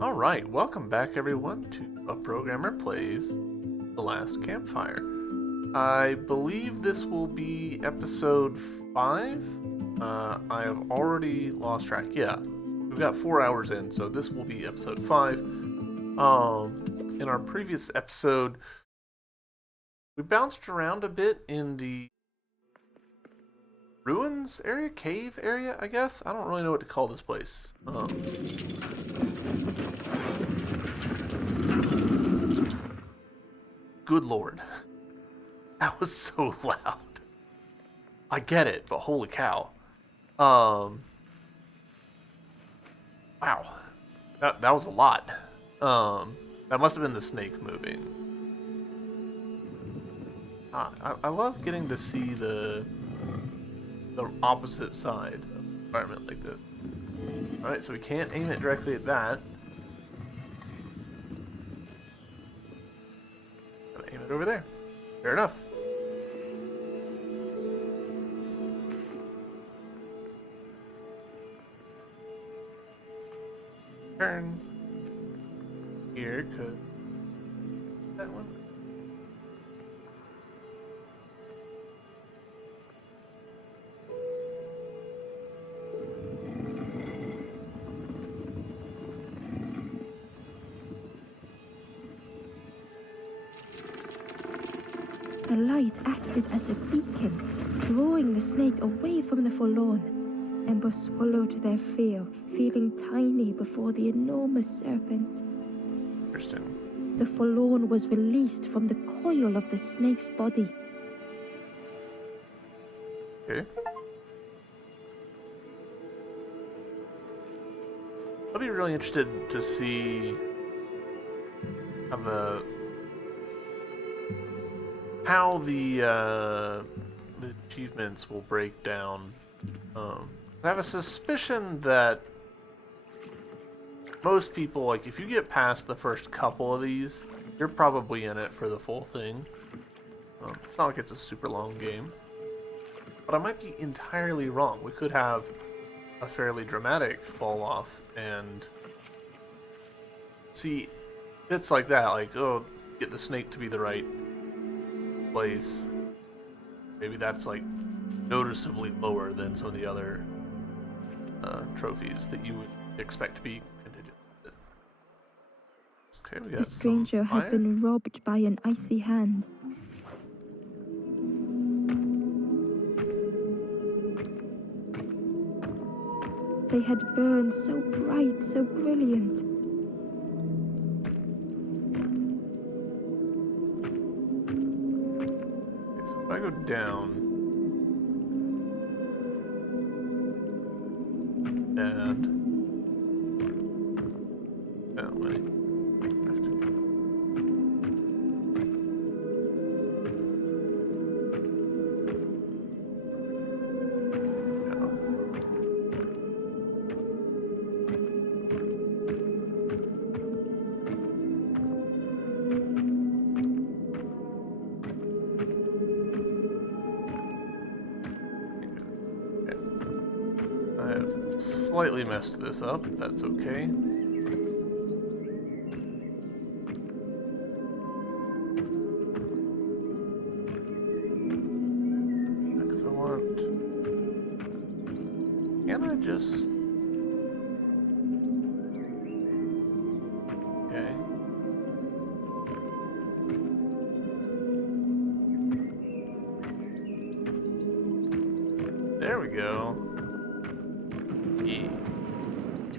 Alright, welcome back everyone to A Programmer Plays The Last Campfire. I believe this will be episode 5. I have already lost track. Yeah, we've got 4 hours in, so this will be episode 5. In our previous episode, we bounced around a bit in the ruins area, cave area, I guess. I don't really know what to call this place. Good lord. That was so loud. I get it, but holy cow. Wow. That was a lot. That must have been the snake moving. I love getting to see the opposite side of an environment like this. Alright, so we can't aim it directly at that. Gotta aim it over there. Fair enough. Turn here, cause that one. The light acted as a beacon, drawing the snake away from the forlorn. Ember swallowed their fear, feeling tiny before the enormous serpent. Interesting. The forlorn was released from the coil of the snake's body. Okay. I'll be really interested to see how the achievements will break down. I have a suspicion that most people, like, if you get past the first couple of these, you're probably in it for the full thing. It's not like it's a super long game. But I might be entirely wrong. We could have a fairly dramatic fall off and see bits like that, like, oh, get the snake to be the right place. Maybe that's like noticeably lower than some of the other trophies that you would expect to be contingent. Okay, we got The stranger some fire. had been robbed by an icy hand. They had burned so bright, so brilliant. Okay, so if I go down and that way, I have slightly messed this up. That's okay. Next, I want. Can I just? Okay. There we go. Yeah.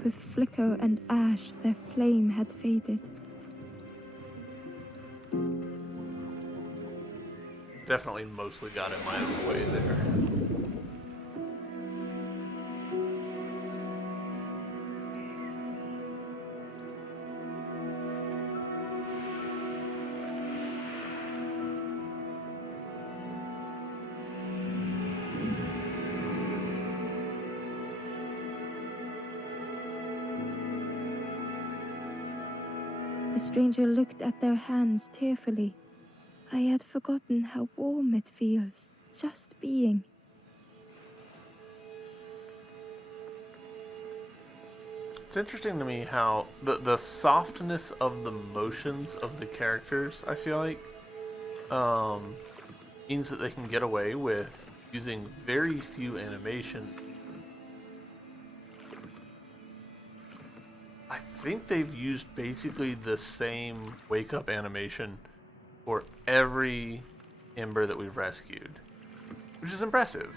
With flicker and ash, their flame had faded. Definitely mostly got in my own way there. The stranger looked at their hands tearfully. I had forgotten how warm it feels, just being. It's interesting to me how the softness of the motions of the characters, I feel like, means that they can get away with using very few animation. I think they've used basically the same wake up animation for every Ember that we've rescued, which is impressive.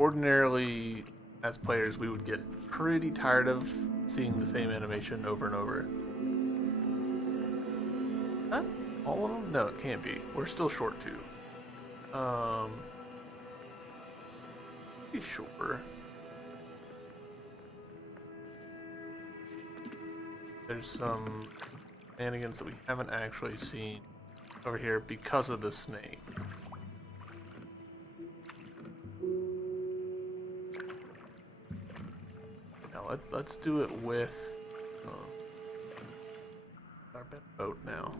Ordinarily, as players, we would get pretty tired of seeing the same animation over and over. Not all of them? No, it can't be. We're still short two. Pretty sure. There's some shenanigans that we haven't actually seen over here because of the snake. Now let's do it with our bed boat now.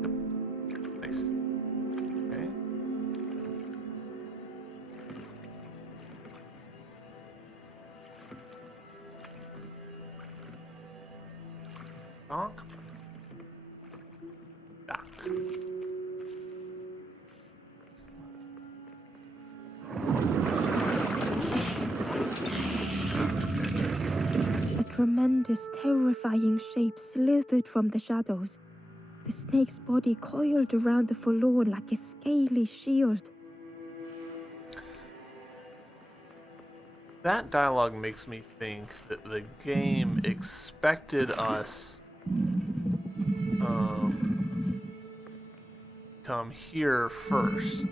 Yep. Nice. Okay. Dock. Dock. A tremendous, terrifying shape slithered from the shadows. The snake's body coiled around the forlorn like a scaly shield. That dialogue makes me think that the game expected us come here first.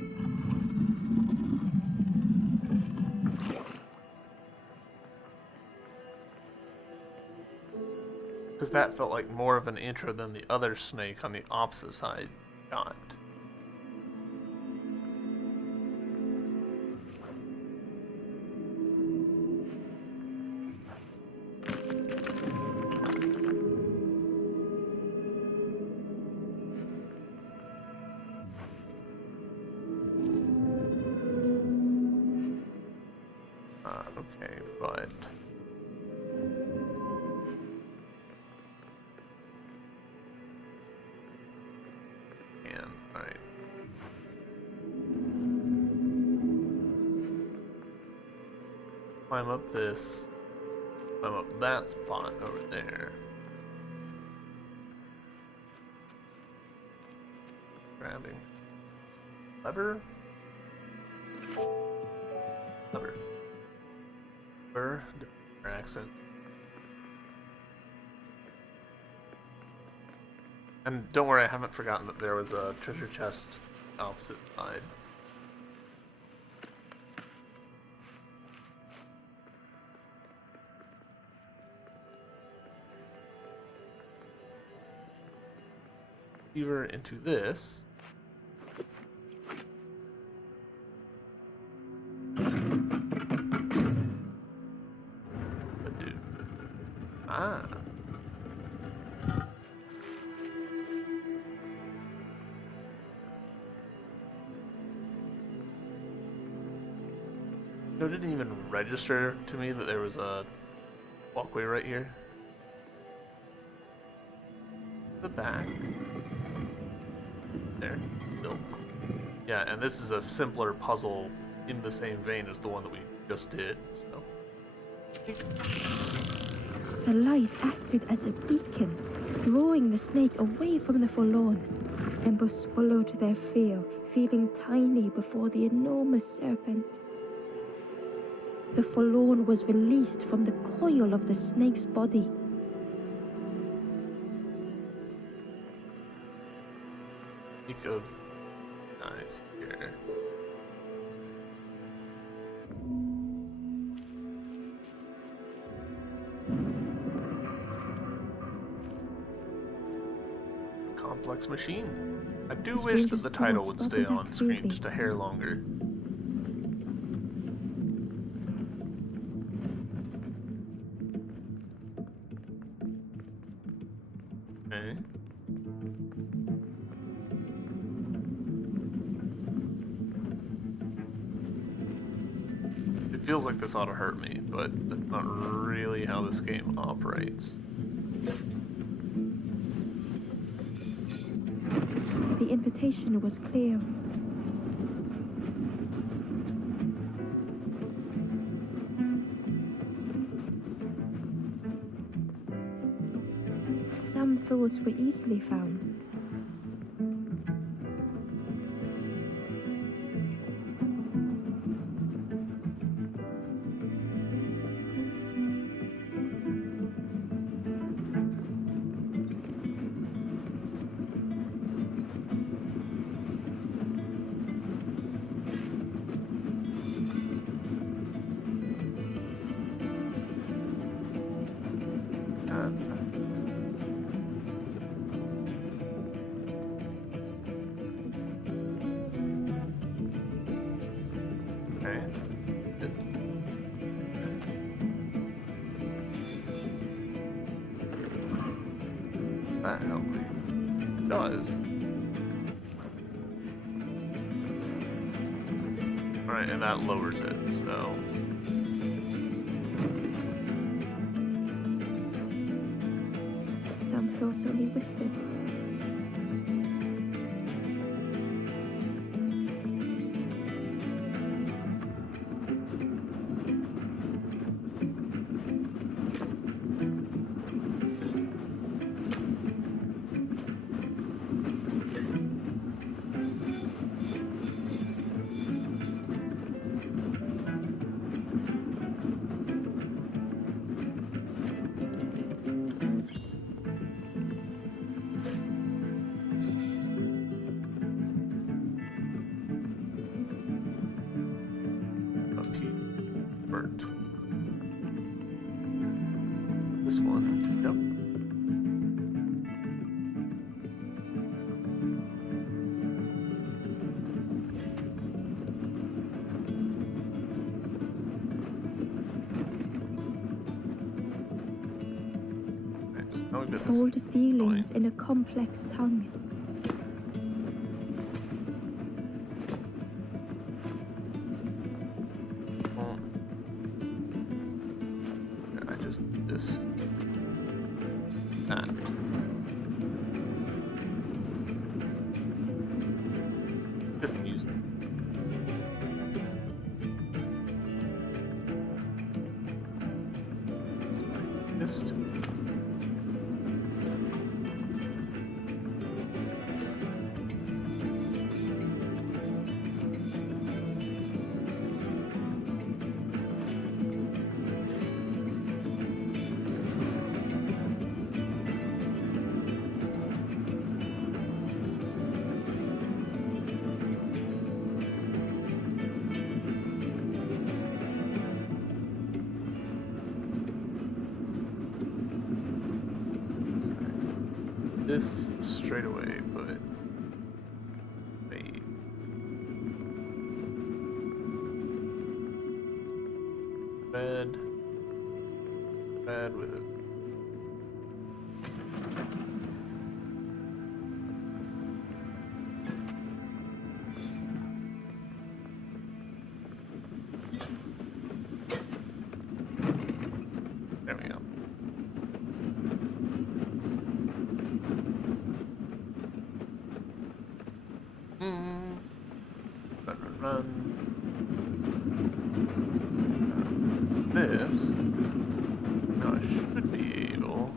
Because that felt like more of an intro than the other snake on the opposite side got. Okay, but alright. Climb up this, climb up that spot over there. Grabbing lever. Lever. Accent. And don't worry, I haven't forgotten that there was a treasure chest opposite side. Lever into this. But dude. Ah. It didn't even register to me that there was a walkway right here. The back. There. Built. Yeah, and this is a simpler puzzle in the same vein as the one that we just did, so. The light acted as a beacon, drawing the snake away from the forlorn. Ember swallowed their fear, feeling tiny before the enormous serpent. The forlorn was released from the coil of the snake's body. Think of nice here. Complex machine. I do wish that the title would stay on screen just a hair longer. Okay. feels like this ought to hurt me, but that's not really how this game operates. The invitation was clear. Some thoughts were easily found. Okay. That helped me. It does. Alright, and that lowers it, so. Some thoughts only whispered. This one. Yep. Nice. Now we've got this Old feelings going. in a complex tongue. Oh. Yeah, I just this. That. Good music. Like this too. This straight away, but fade. Red. Red with it. There we go. Run, run, run. This. Now I should be able.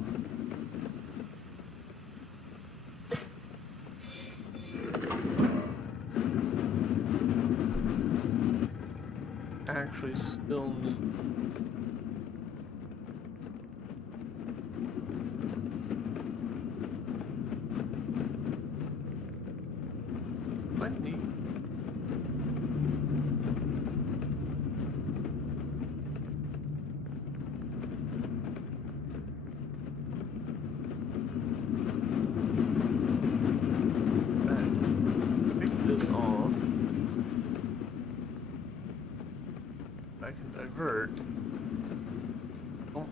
Actually, still need. Might need. Pick this off. I can divert. Oh.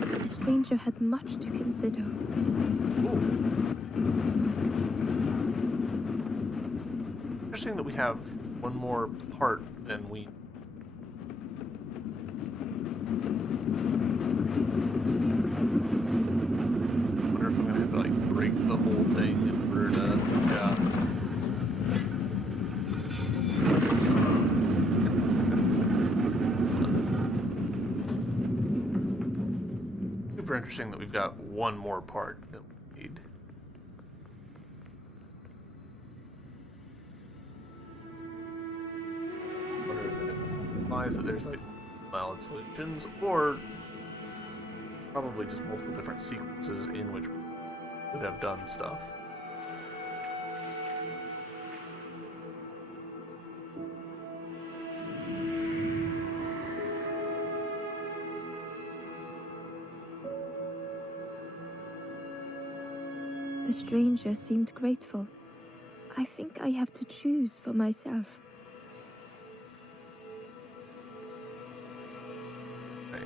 The stranger had much to consider. Ooh. Interesting that we have one more part than we. I wonder if I'm gonna have to like break the whole thing in order to. Yeah. Super interesting that we've got one more part that we need. Whether that implies that there's like valid solutions, or probably just multiple different sequences in which we would have done stuff. The stranger seemed grateful. I think I have to choose for myself. Right.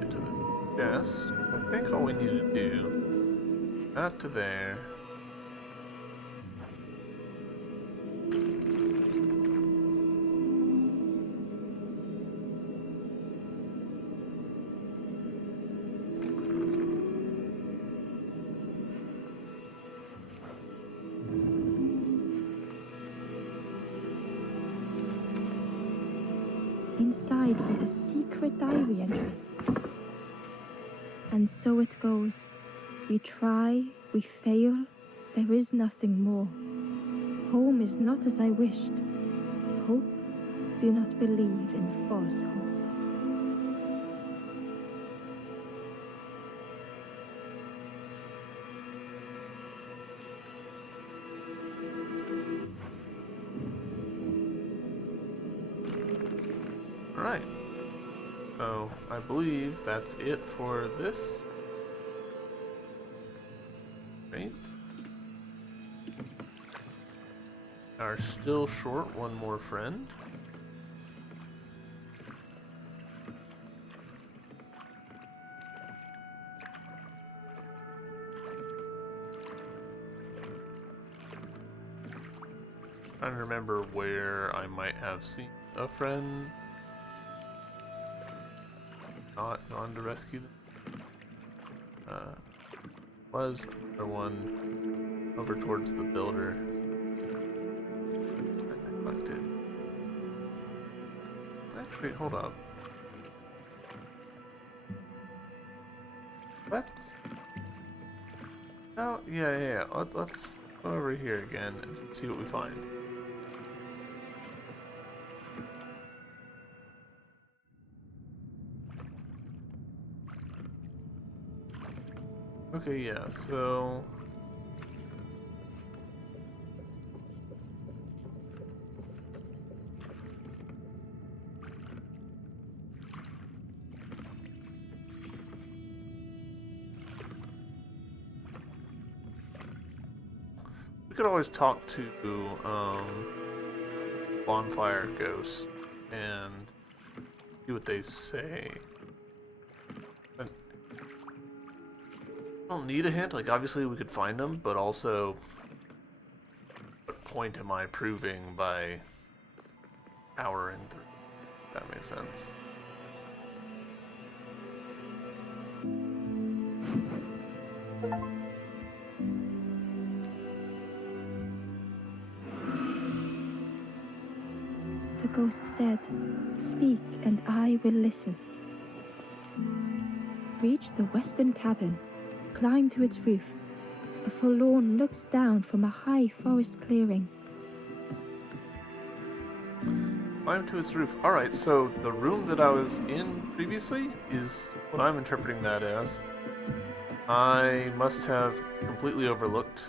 Get to this chest. I think all we need to do, not to there. Inside was a secret diary entry. And so it goes. We try, we fail, there is nothing more. Home is not as I wished. Hope, do not believe in false hope. Alright. So, I believe that's it for this. Right? Are still short one more friend. Trying to remember where I might have seen a friend not gone to rescue them. Was the one over towards the builder. I neglected. Wait, hold up. What? Oh, yeah. Let's go over here again and see what we find. Okay, yeah, so... we could always talk to, Bonfire Ghost and see what they say. But I don't need a hint, like obviously we could find them, but also what point am I proving by powering through? If that makes sense. The ghost said, "Speak and I will listen." Reach the western cabin, climb to its roof. A forlorn looks down from a high forest clearing. Climb to its roof. Alright, so the room that I was in previously is what I'm interpreting that as. I must have completely overlooked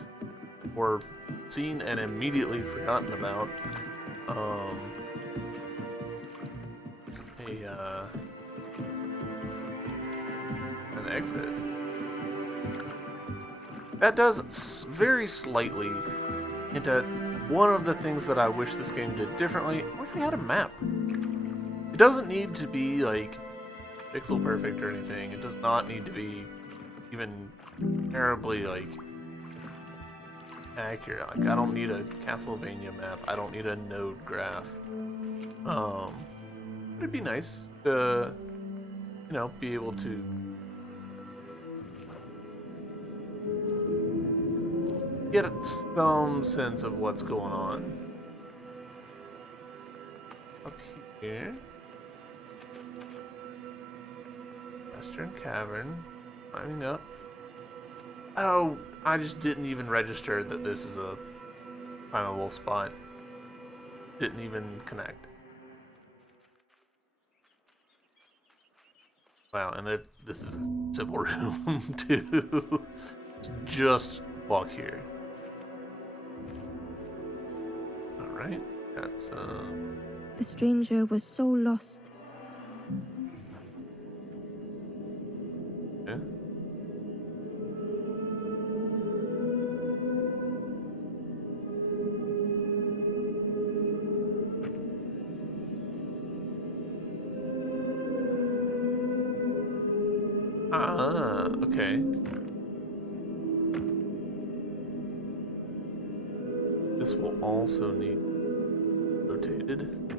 or seen and immediately forgotten about an exit. That does very slightly hint at one of the things that I wish this game did differently. I wish we had a map. It doesn't need to be like pixel perfect or anything. It does not need to be even terribly like accurate. Like I don't need a Castlevania map. I don't need a node graph. It'd be nice to, be able to get some sense of what's going on. Up here. Western Cavern. Climbing up. Oh, I just didn't even register that this is a climbable spot. Didn't even connect. Wow, and this is a civil room too. Just walk here. Alright, that's The stranger was so lost. Okay. Okay. This will also need rotated.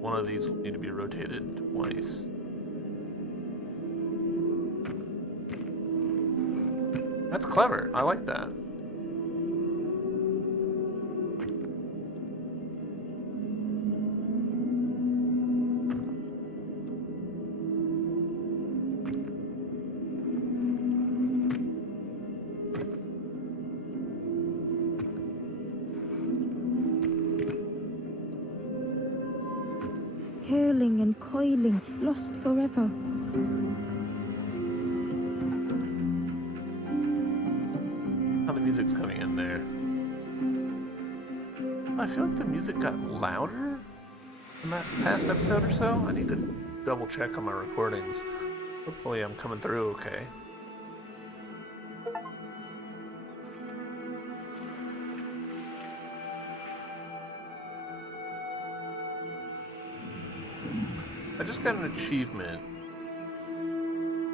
One of these will need to be rotated twice. That's clever. I like that. Curling and coiling, lost forever. How the music's coming in there. I feel like the music got louder in that past episode or so. I need to double check on my recordings. Hopefully I'm coming through okay. I just got an achievement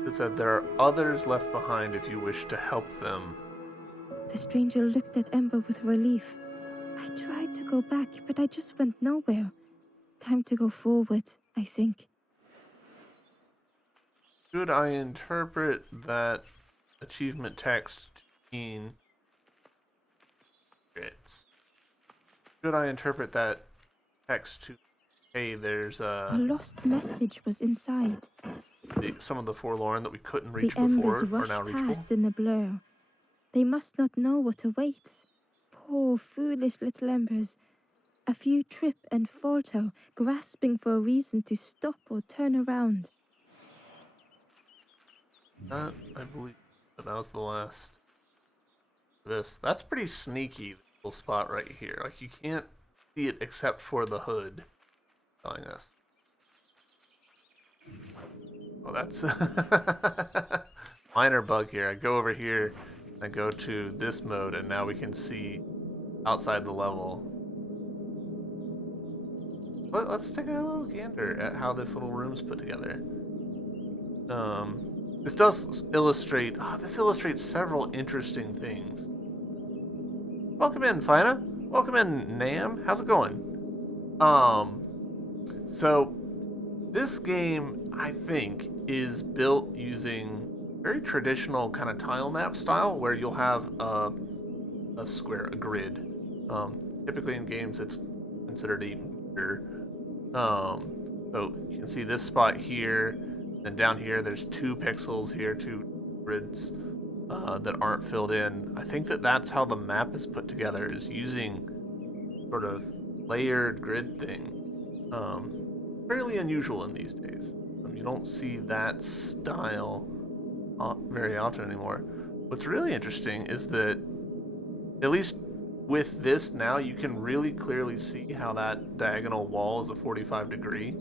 that said there are others left behind if you wish to help them. The stranger looked at Ember with relief. I tried to go back, but I just went nowhere. Time to go forward, I think. Should I interpret that achievement text to mean it's? Should I interpret that text to, hey, there's A lost message was inside. some of the forlorn that we couldn't reach The before embers are now rushed reachable? past in a blur. They must not know what awaits. Poor, foolish little embers. A few trip and falter, grasping for a reason to stop or turn around. I believe that was the last. That's pretty sneaky little spot right here. Like you can't see it except for the hood telling us. Oh, that's minor bug here. I go over here, I go to this mode, and now we can see outside the level. Let's take a little gander at how this little room's put together. This does illustrate. This illustrates several interesting things. Welcome in, Fina. Welcome in, Nam. How's it going? So this game, I think, is built using very traditional kind of tile map style, where you'll have a square, a grid. Typically in games, it's considered a meter. So you can see this spot here, and down here, there's 2 pixels here, 2 grids that aren't filled in. I think that's how the map is put together, is using sort of layered grid thing. Fairly unusual in these days. You don't see that style very often anymore. What's really interesting is that, at least with this now, you can really clearly see how that diagonal wall is a 45-degree.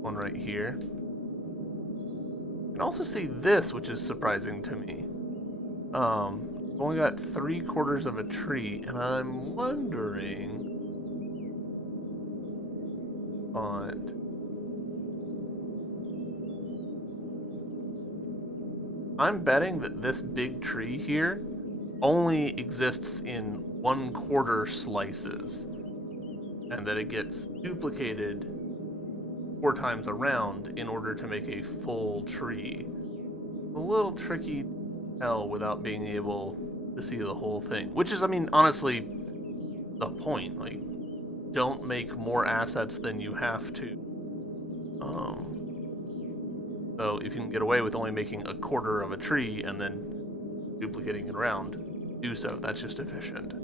One right here. You can also see this, which is surprising to me. Only got 3/4 of a tree, and I'm wondering. But I'm betting that this big tree here only exists in 1/4 slices, and that it gets duplicated 4 times around in order to make a full tree. A little tricky to tell without being able to see the whole thing. Which is, I mean, honestly, the point. Like, don't make more assets than you have to. So if you can get away with only making 1/4 of a tree and then duplicating it around, do so. That's just efficient.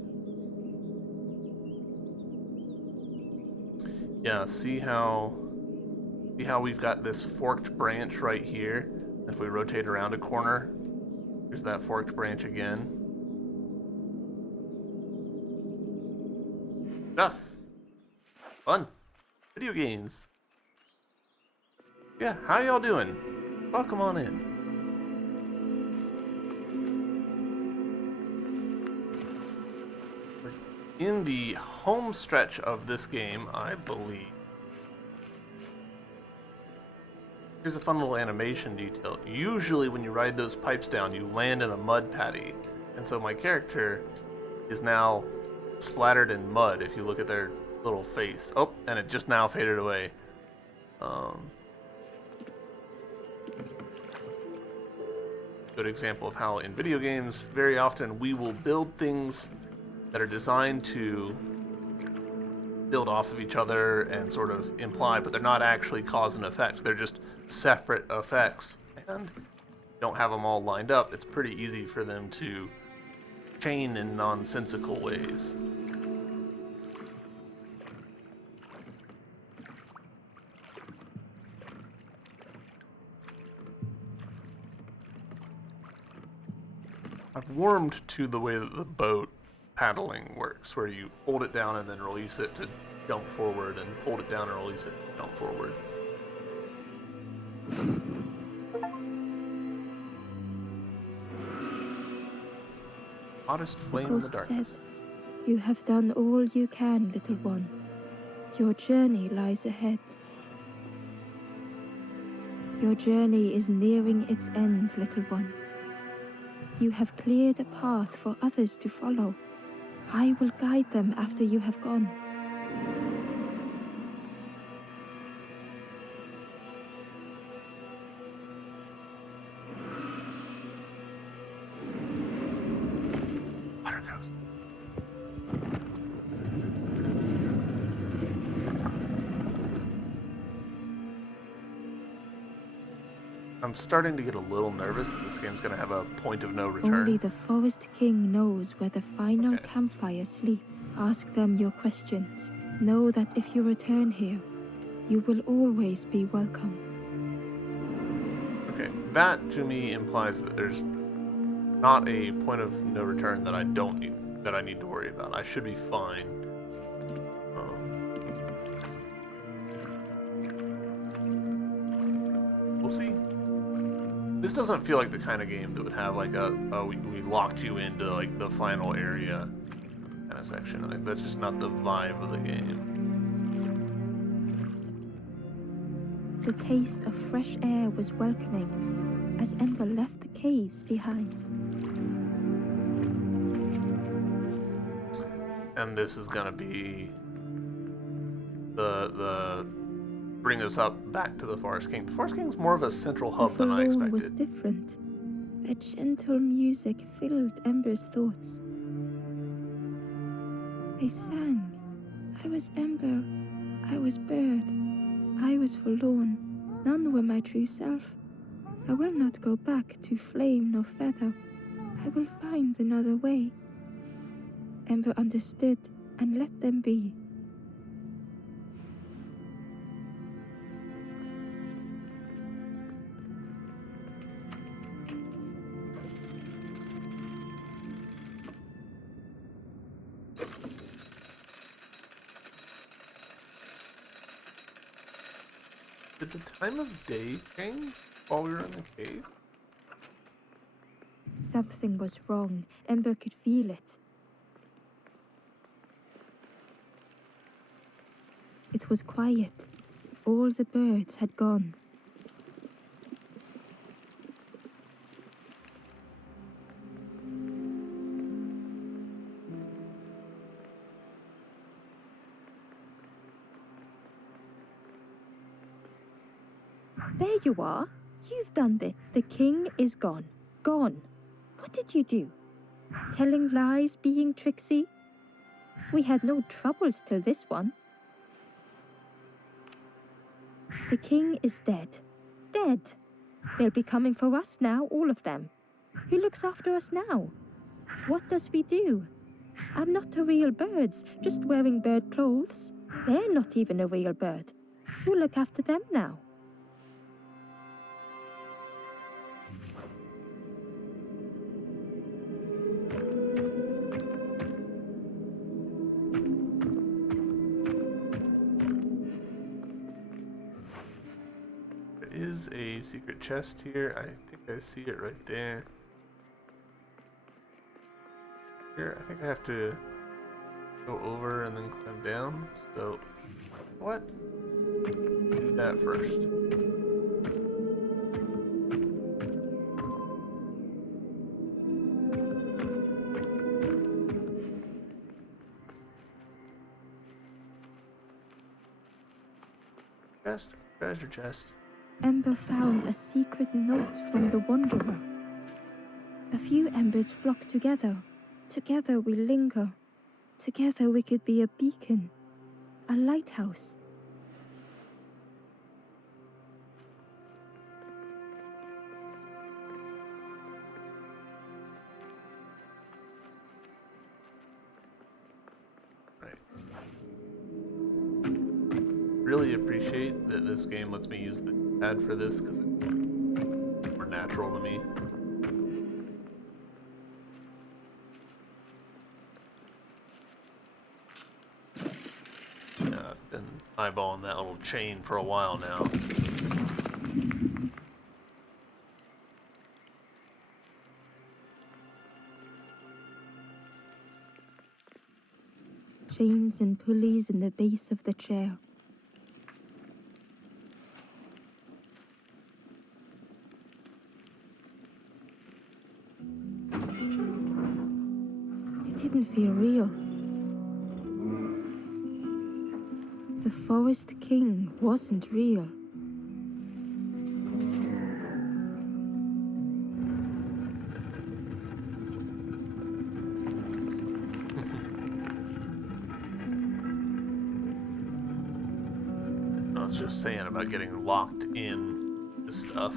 Yeah, see how we've got this forked branch right here? If we rotate around a corner, there's that forked branch again. Stuff. Fun. Video games. Yeah, how y'all doing? Welcome on in. In the home stretch of this game, I believe. Here's a fun little animation detail. Usually when you ride those pipes down, you land in a mud patty. And so my character is now splattered in mud if you look at their little face. Oh, and it just now faded away. Good example of how in video games, very often we will build things that are designed to build off of each other and sort of imply, but they're not actually cause and effect. They're just separate effects. And don't have them all lined up, it's pretty easy for them to chain in nonsensical ways. I've warmed to the way that the boat paddling works, where you hold it down and then release it to jump forward, and hold it down and release it to jump forward. Hottest flame in the darkness. Said, "You have done all you can, little one. Your journey lies ahead. Your journey is nearing its end, little one. You have cleared a path for others to follow. I will guide them after you have gone." Water ghost. I'm starting to get a little nervous that this game's gonna have a point of no return. Only the Forest King knows where the final campfire sleep. Ask them your questions. Know that if you return here, you will always be welcome. Okay, that to me implies that there's not a point of no return that I need to worry about. I should be fine. We'll see. This doesn't feel like the kind of game that would have like we locked you into like the final area kind of section. Like, that's just not the vibe of the game. The taste of fresh air was welcoming as Ember left the caves behind. And this is gonna be the bring us up back to the Forest King. The Forest King's more of a central hub than I The expected. Forlorn was different. Their gentle music filled Ember's thoughts. They sang. I was Ember. I was Bird. I was forlorn. None were my true self. I will not go back to flame nor feather. I will find another way. Ember understood and let them be. Did the time of day change while we were in the cave? Something was wrong. Ember could feel it. It was quiet. All the birds had gone. There you are. You've done it. The king is gone. Gone. What did you do? Telling lies, being tricksy? We had no troubles till this one. The king is dead. Dead. They'll be coming for us now, all of them. Who looks after us now? What does we do? I'm not a real bird, just wearing bird clothes. They're not even a real bird. Who look after them now? There is a secret chest here. I think I see it right there. Here, I think I have to go over and then climb down. So, what? Do that first. Chest, treasure chest. Ember found a secret note from the Wanderer. A few embers flock together. Together we linger. Together we could be a beacon. A lighthouse. Right. Really appreciate that this game lets me use the pad for this because it's more natural to me. I've been eyeballing that little chain for a while now. Chains and pulleys in the base of the chair. It didn't feel real. The Forest King wasn't real. I was just saying about getting locked in to stuff.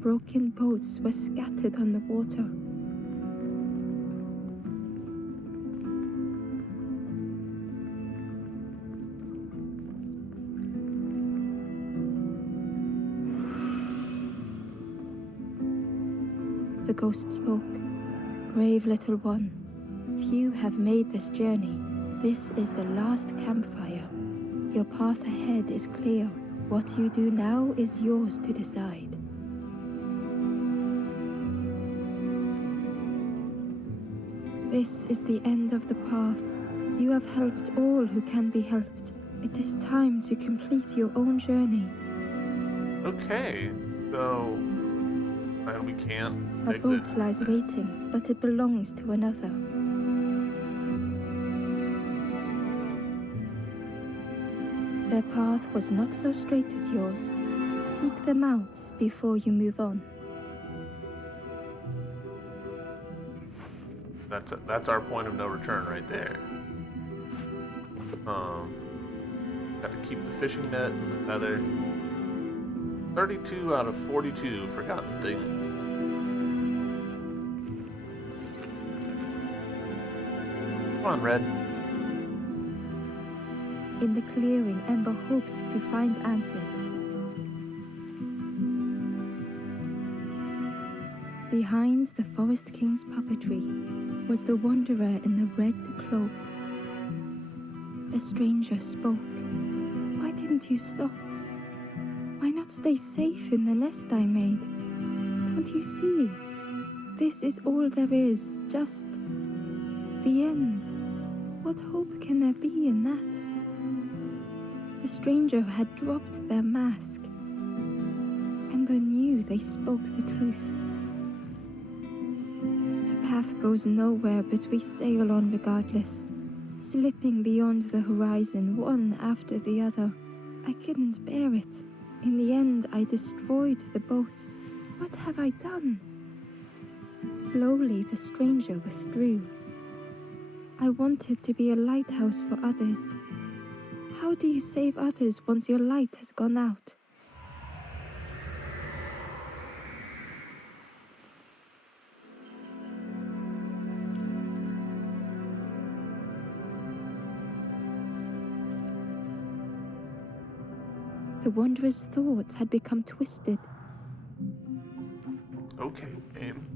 Broken boats were scattered on the water. The ghost spoke. Brave little one, few have made this journey. This is the last campfire. Your path ahead is clear. What you do now is yours to decide. This is the end of the path. You have helped all who can be helped. It is time to complete your own journey. Okay, so we can't A exit. boat lies waiting, but it belongs to another. Their path was not so straight as yours. Seek them out before you move on. That's our point of no return right there. Got to keep the fishing net and the feather. 32 out of 42 forgotten things. Come on, Red. In the clearing, Ember hoped to find answers. Behind the Forest King's puppetry was the Wanderer in the red cloak. The stranger spoke. Why didn't you stop? Why not stay safe in the nest I made? Don't you see? This is all there is, just the end. What hope can there be in that? The stranger had dropped their mask. Ember knew they spoke the truth. path goes nowhere, but we sail on regardless, slipping beyond the horizon, one after the other. I couldn't bear it. In the end, I destroyed the boats. What have I done? Slowly, the stranger withdrew. I wanted to be a lighthouse for others. How do you save others once your light has gone out? The wanderer's thoughts had become twisted. Okay, game.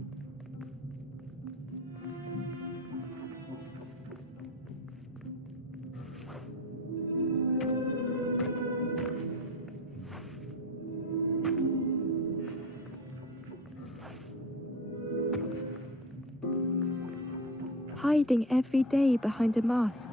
Hiding every day behind a mask.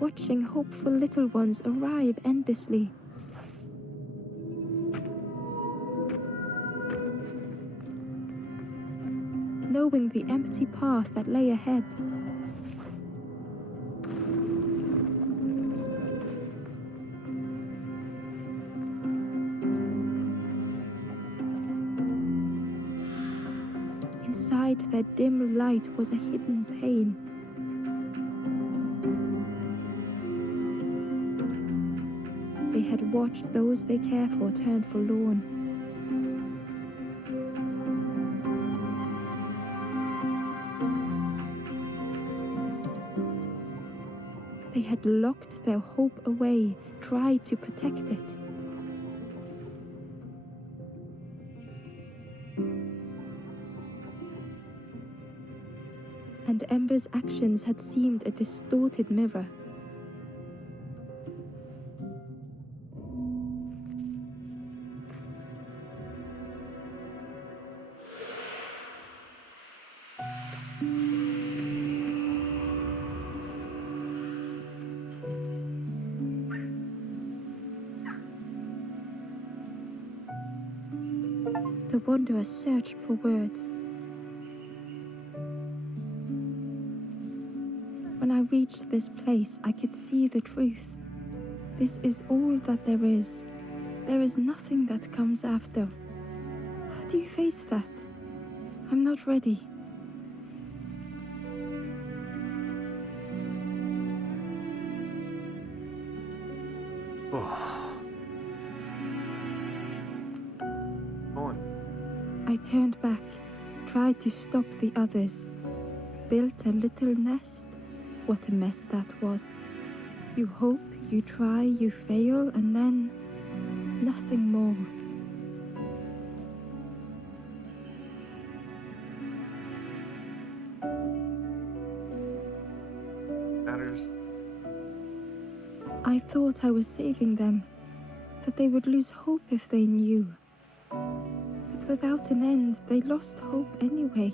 Watching hopeful little ones arrive endlessly. Knowing the empty path that lay ahead. Inside that dim light was a hidden pain. They had watched those they care for turn forlorn. They had locked their hope away, tried to protect it. And Ember's actions had seemed a distorted mirror. The wanderer searched for words. When I reached this place, I could see the truth. This is all that there is. There is nothing that comes after. How do you face that? I'm not ready. Oh. Go on. I turned back, tried to stop the others, built a little nest. What a mess that was. You hope, you try, you fail, and then nothing more. Matters. I thought I was saving them, that they would lose hope if they knew. But without an end, they lost hope anyway.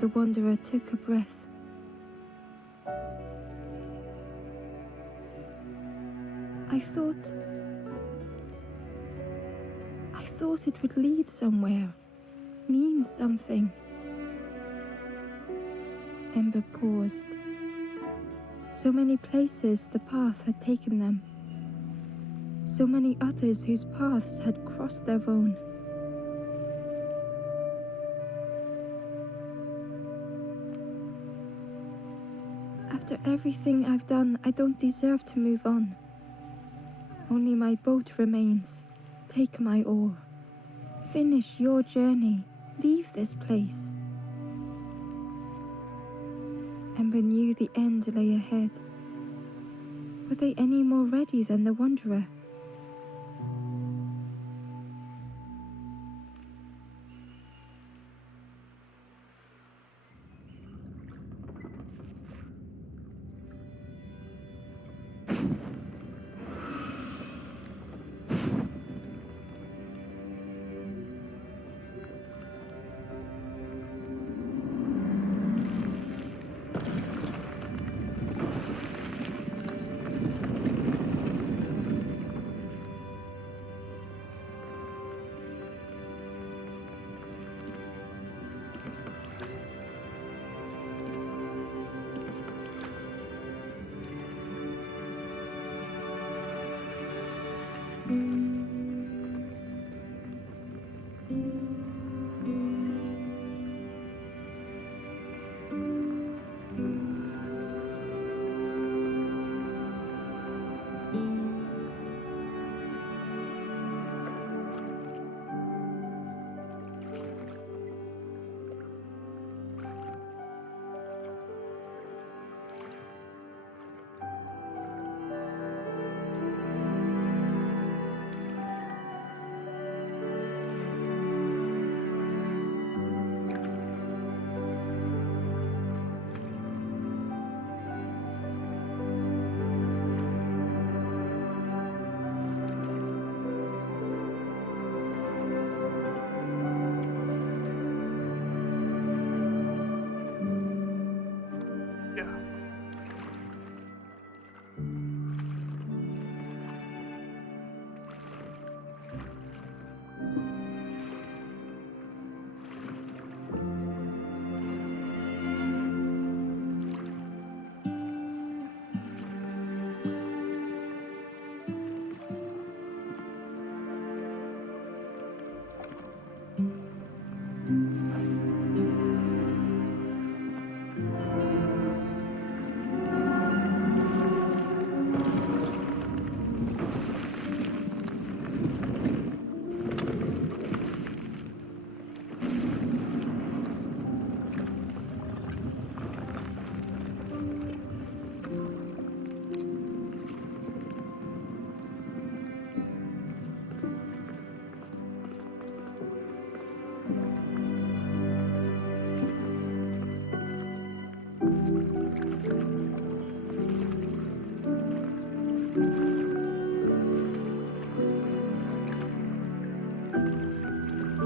The wanderer took a breath. I thought it would lead somewhere, mean something. Ember paused. So many places the path had taken them. So many others whose paths had crossed their own. After everything I've done, I don't deserve to move on. Only my boat remains. Take my oar. Finish your journey. Leave this place. Ember knew the end lay ahead. Were they any more ready than the wanderer? Yeah.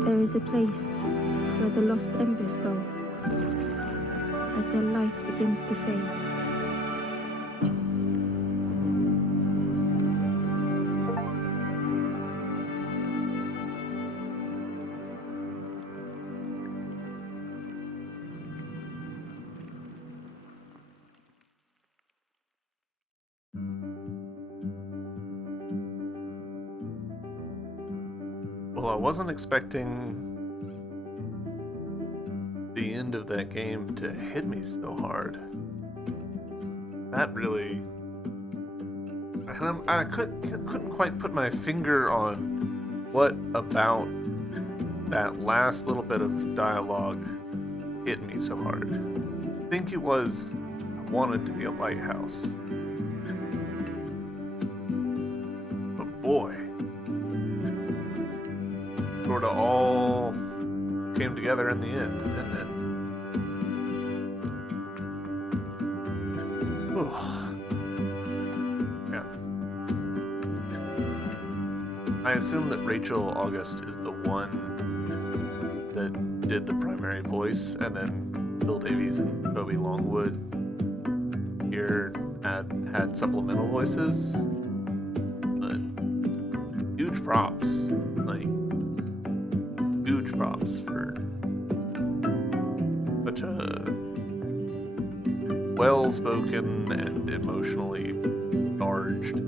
There is a place where the lost embers go as their light begins to fade. Well, I wasn't expecting the end of that game to hit me so hard. That really... I couldn't quite put my finger on what about that last little bit of dialogue hit me so hard. I think it was I wanted to be a lighthouse. But boy, sort of all came together in the end, didn't it? Ooh. Yeah. I assume that Rachel August is the one that did the primary voice, and then Bill Davies and Toby Longwood here had supplemental voices. But huge props. Like, huge props for such a well-spoken and emotionally charged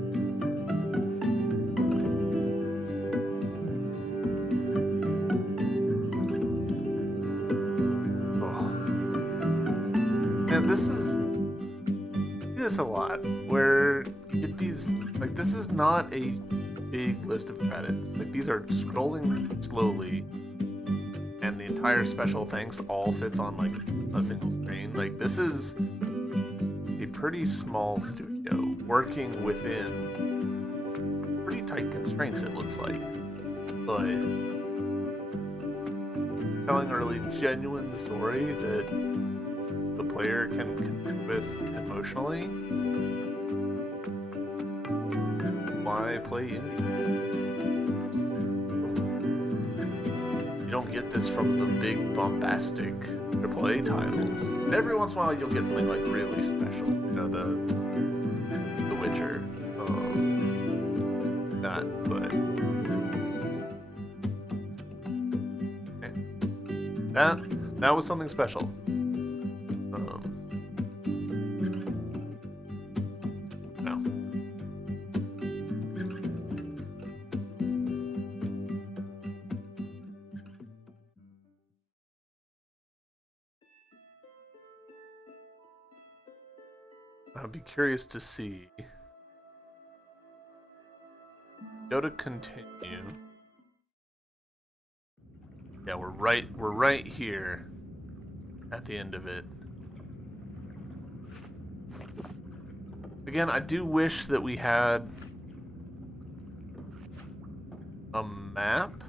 and this a lot where these like this is not a big list of credits. Like, these are scrolling slowly, and the entire special thanks all fits on like a single screen. Like, this is a pretty small studio working within pretty tight constraints, it looks like, but telling a really genuine story that the player can connect with emotionally. Why play indie? You don't get this from the big bombastic AAA titles. Every once in a while you'll get something like really special. You know, the Witcher. That, but that was something special. No. I'd be curious to see. Go to continue. Yeah, we're right here at the end of it. Again, I do wish that we had a map.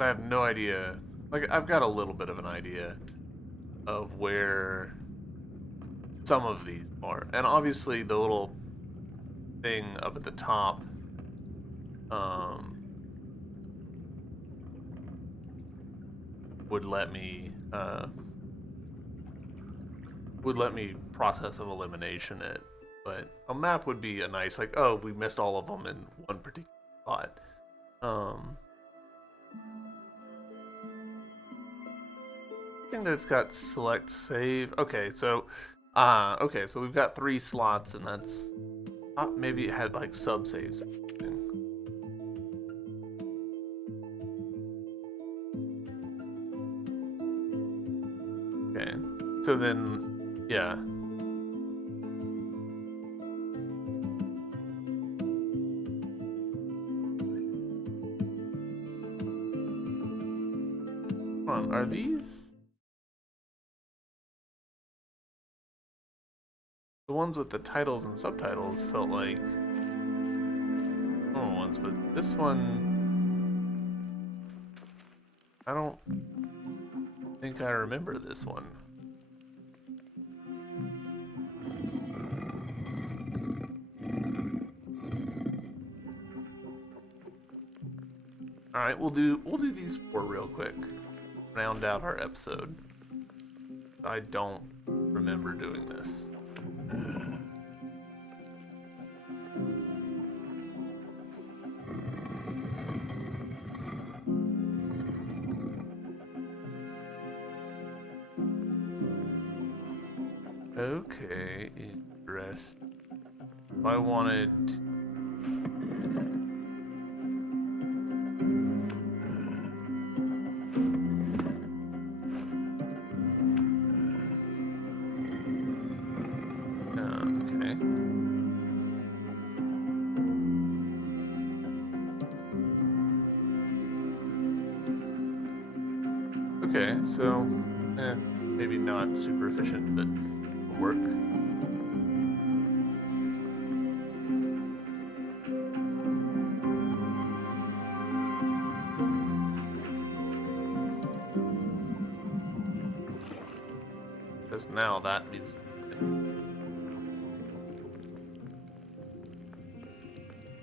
I have no idea. Like, I've got a little bit of an idea of where some of these are. And obviously the little thing up at the top would let me process of elimination it. But a map would be a nice, like, oh, we missed all of them in one particular spot. I think that it's got select save. Okay, so we've got 3 slots, and that's maybe it had like sub saves. Okay, so then yeah. Hold on, are these the ones with the titles and subtitles? Felt like normal ones, but this one, I don't think I remember this one. All right, we'll do these 4 real quick. Round out our episode. I don't remember doing this. Okay, interesting. If I wanted... Okay, so maybe not super efficient, but it'll work. Because now that means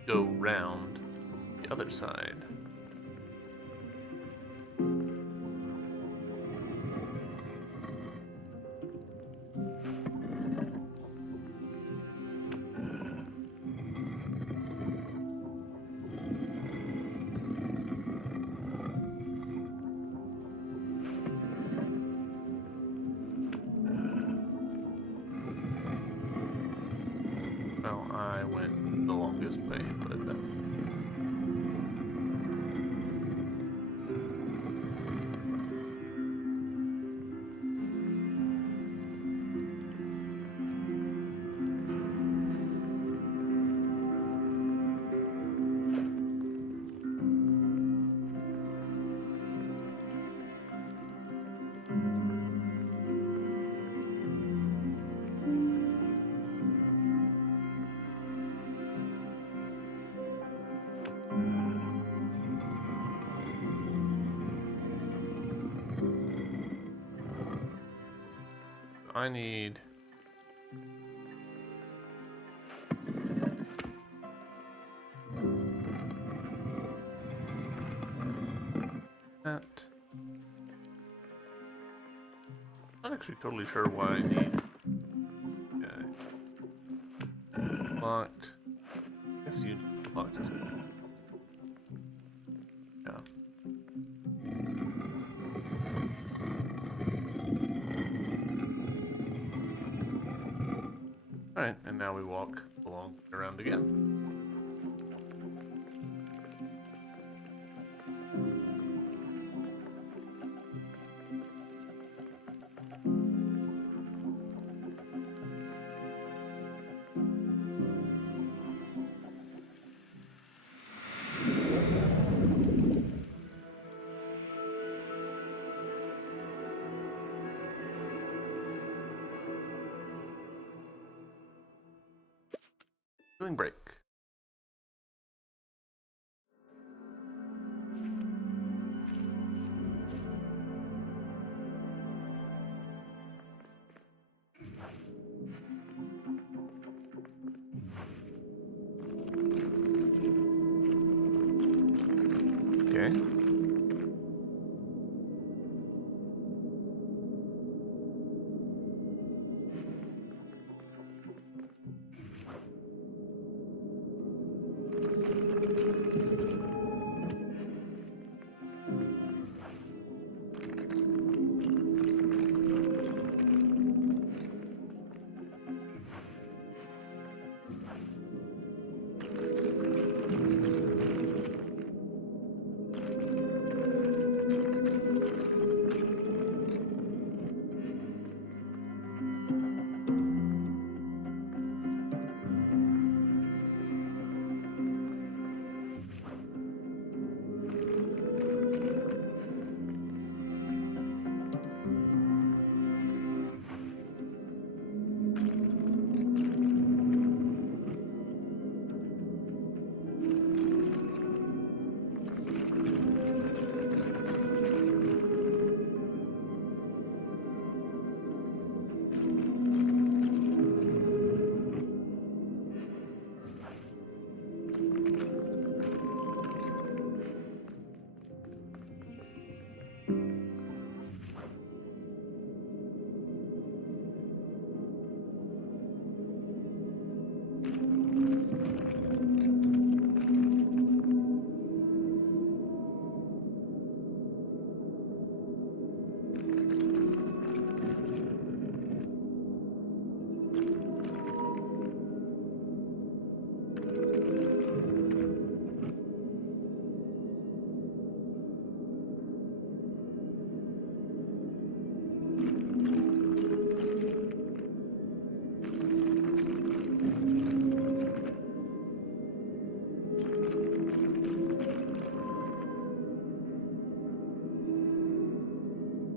go round the other side. Well, I went the longest way, but that's... I need... that. Not actually totally sure why I need... Okay. Locked. I guess you need locked as well. Yeah. Alright, and now we walk along around again. Healing break. Okay.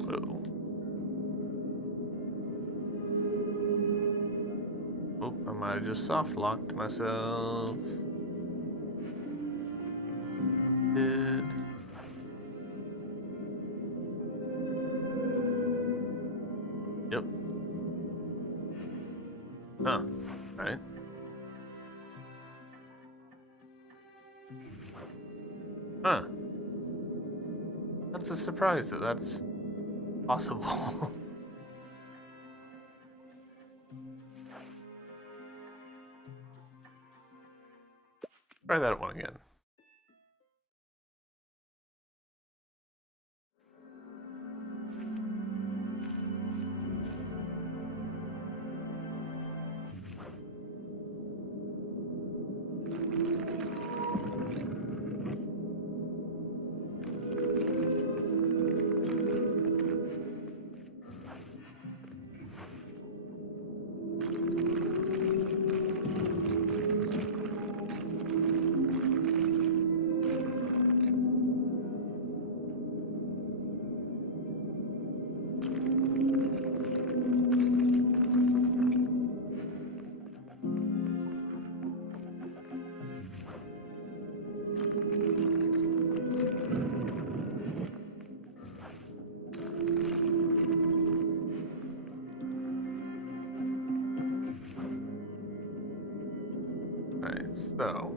Whoa. Oh, I might have just soft locked myself. Did. Yep. Huh. Alright. Huh. That's a surprise that that's possible. Try that one again. Alright, so.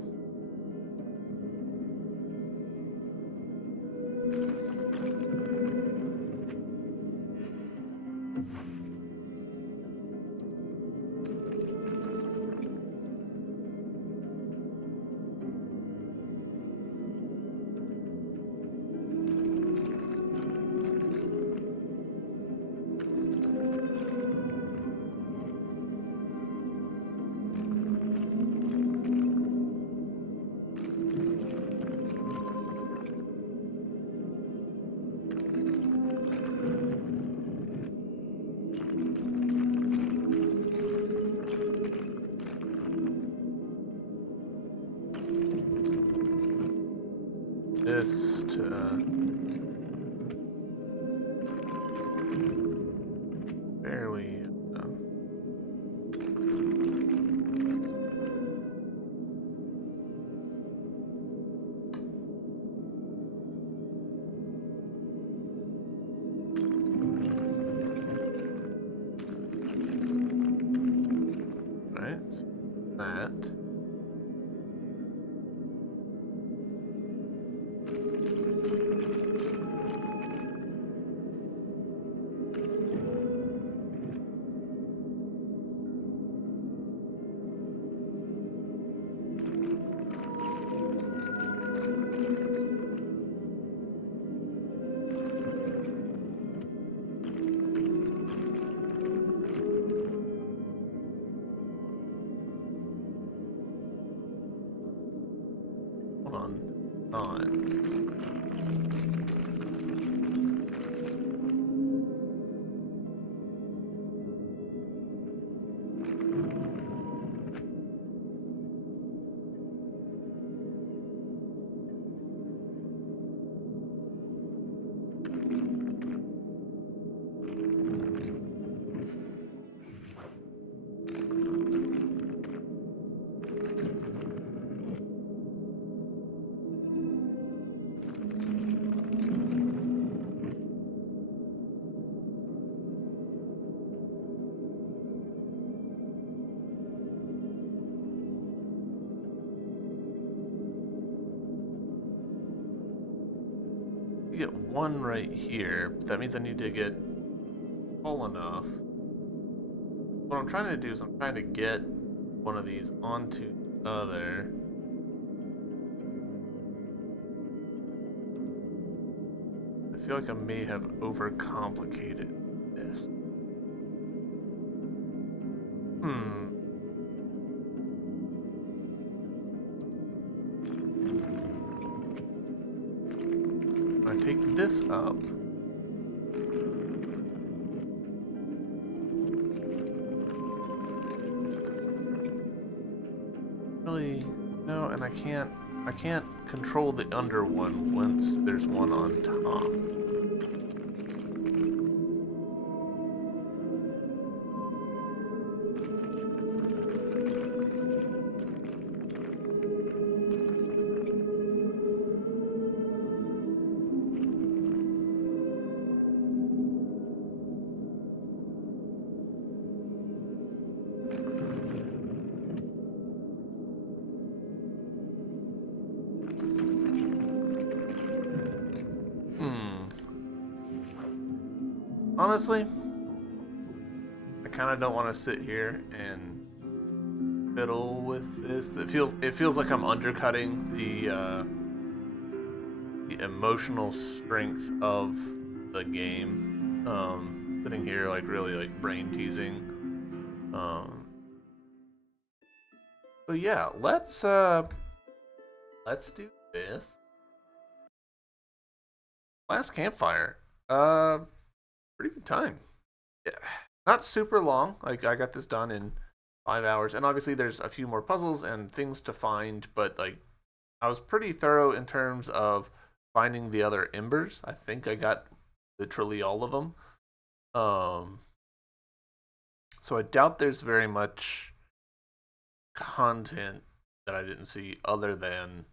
Just barely. that. Hold on. You get one right here. That means I need to get tall enough. What I'm trying to do is I'm trying to get one of these onto the other. I feel like I may have overcomplicated this. Hmm. I take this up. Really, no, and I can't control the under one once there's one on top. Hmm. Honestly, I kind of don't want to sit here and fiddle with this. It feels like I'm undercutting the emotional strength of the game. Sitting here like really like brain teasing. Um, so yeah, let's do this. Last campfire. Uh, Pretty good time. Yeah, not super long. Like I got this done in 5 hours, and obviously there's a few more puzzles and things to find, but like I was pretty thorough in terms of finding the other embers. I think I got literally all of them. Um, so I doubt there's very much content that I didn't see other than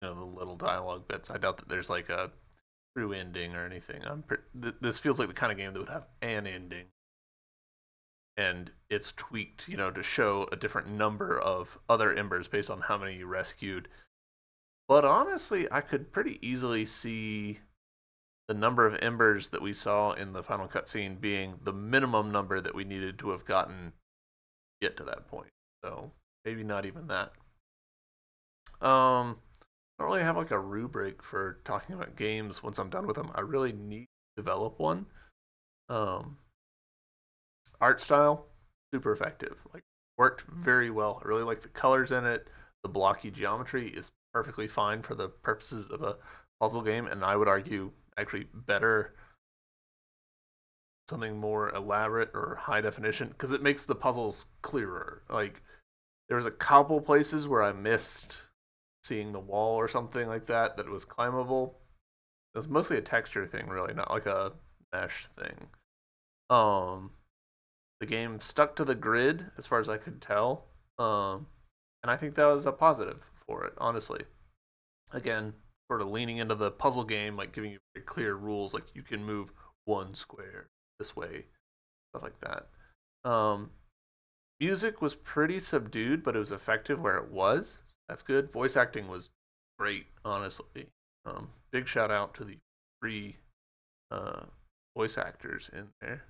the little dialogue bits. I doubt that there's like a true ending or anything. This feels like the kind of game that would have an ending, and it's tweaked, to show a different number of other embers based on how many you rescued. But honestly, I could pretty easily see the number of embers that we saw in the final cutscene being the minimum number that we needed to have gotten to get to that point. So maybe not even that. I don't really have like a rubric for talking about games once I'm done with them. I really need to develop one. Um, Art style, super effective. Like worked very well. I really like the colors in it. The blocky geometry is perfectly fine for the purposes of a puzzle game, and I would argue actually better something more elaborate or high definition because it makes the puzzles clearer. Like there was a couple places where I missed seeing the wall or something like that that was climbable. It was mostly a texture thing, really, not like a mesh thing. Um, the game stuck to the grid as far as I could tell, and I think that was a positive for it, honestly. Again, sort of leaning into the puzzle game, like giving you very clear rules, like you can move one square this way, stuff like that. Um, Music was pretty subdued, but it was effective where it was. That's good. Voice acting was great, honestly. Big shout out to the three uh, voice actors in there.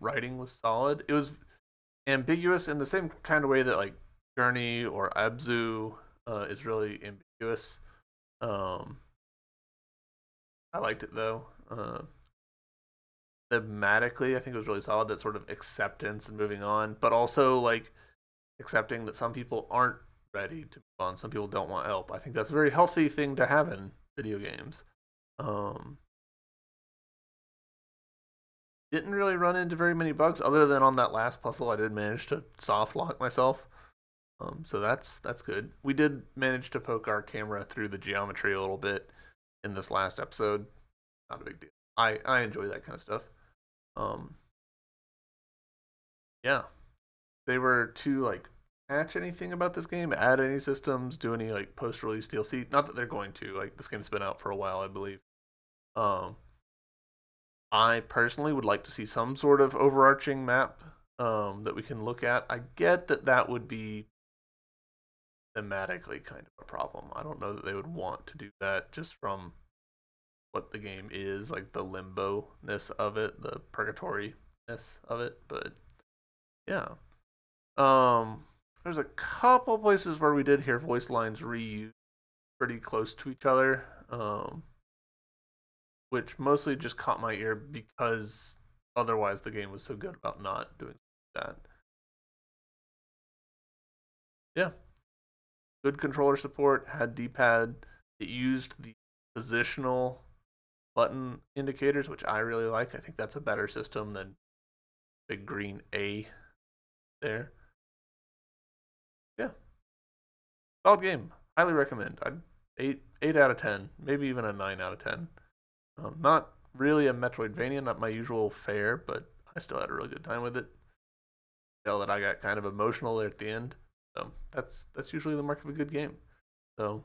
Writing was solid. It was ambiguous in the same kind of way that like Journey or Abzu is really ambiguous. Um, I liked it though. Thematically, I think it was really solid. That sort of acceptance and moving on, but also like accepting that some people aren't ready to move on. Some people don't want help. I think that's a very healthy thing to have in video games. Um, didn't really run into very many bugs other than on that last puzzle. I did manage to soft lock myself. So that's good. We did manage to poke our camera through the geometry a little bit in this last episode. Not a big deal. I enjoy that kind of stuff. Um, yeah, they were to like patch anything about this game, add any systems, do any like post-release DLC. Not that they're going to. Like this game's been out for a while, I believe. Um, I personally would like to see some sort of overarching map that we can look at. I get that that would be thematically kind of a problem. I don't know that they would want to do that just from what the game is, like the limbo ness of it, the purgatory ness of it. But yeah. Um there's a couple places where we did hear voice lines reused pretty close to each other. Which mostly just caught my ear because otherwise the game was so good about not doing that. Yeah, good controller support, had D-pad. It used the positional button indicators, which I really like. I think that's a better system than big green A there. Yeah, solid game. Highly recommend. I'd 8 out of 10, maybe even a 9 out of 10. Not really a Metroidvania, not my usual fare, but I still had a really good time with it. Tell that I got kind of emotional there at the end. So that's usually the mark of a good game. So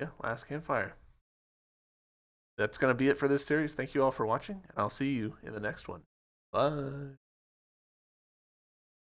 yeah, last campfire. That's gonna be it for this series. Thank you all for watching, and I'll see you in the next one. Bye.